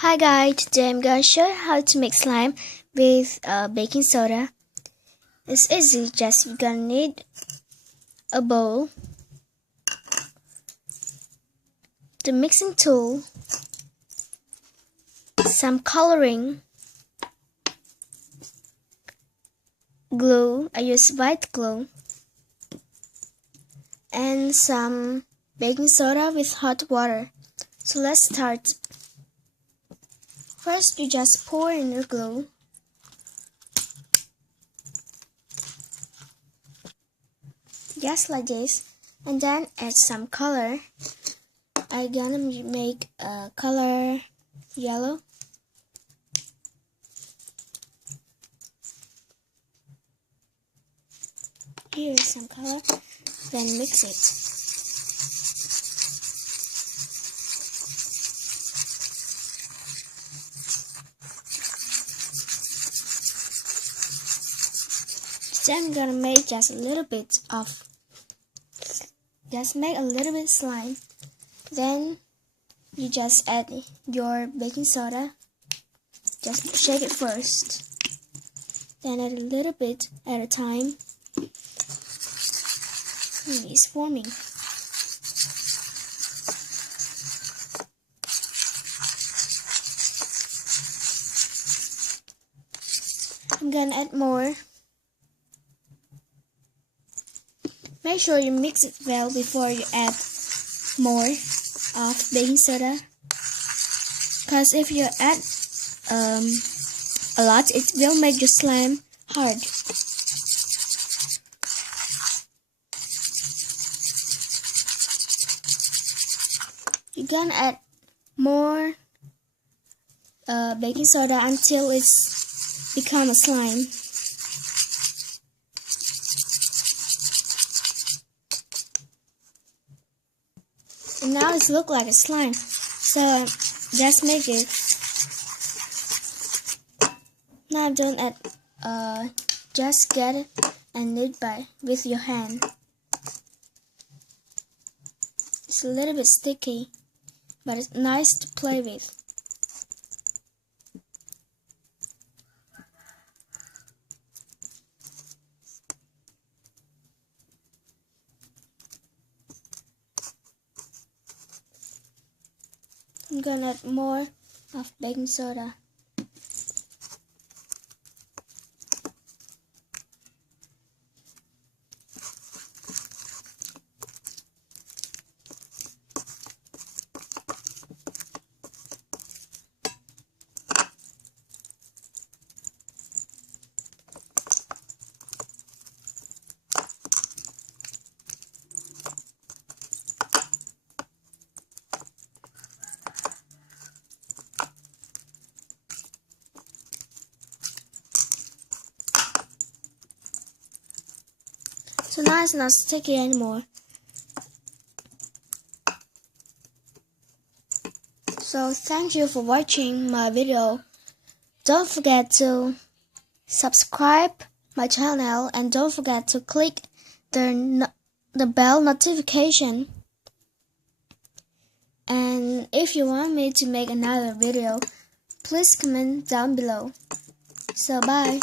Hi guys, today I'm gonna show you how to make slime with baking soda. It's easy, just you're gonna need a bowl, the mixing tool, some coloring, glue, I use white glue, and some baking soda with hot water. So let's start. First, you just pour in your glue. Just like this. And then add some color. I'm gonna make a color yellow. Here is some color. Then mix it. Then I'm gonna make just a little bit slime. Then you just add your baking soda. Just shake it first. Then add a little bit at a time. It's forming. I'm gonna add more. Make sure you mix it well before you add more of baking soda, because if you add a lot, it will make your slime hard. You're gonna add more baking soda until it's become a slime. And now it looks like a slime, so just make it. Now don't add, just get it and knead with your hand. It's a little bit sticky, but it's nice to play with. I'm gonna add more of baking soda. So now it's not sticky anymore. So thank you for watching my video. Don't forget to subscribe my channel and don't forget to click the bell notification. And if you want me to make another video, please comment down below. So bye.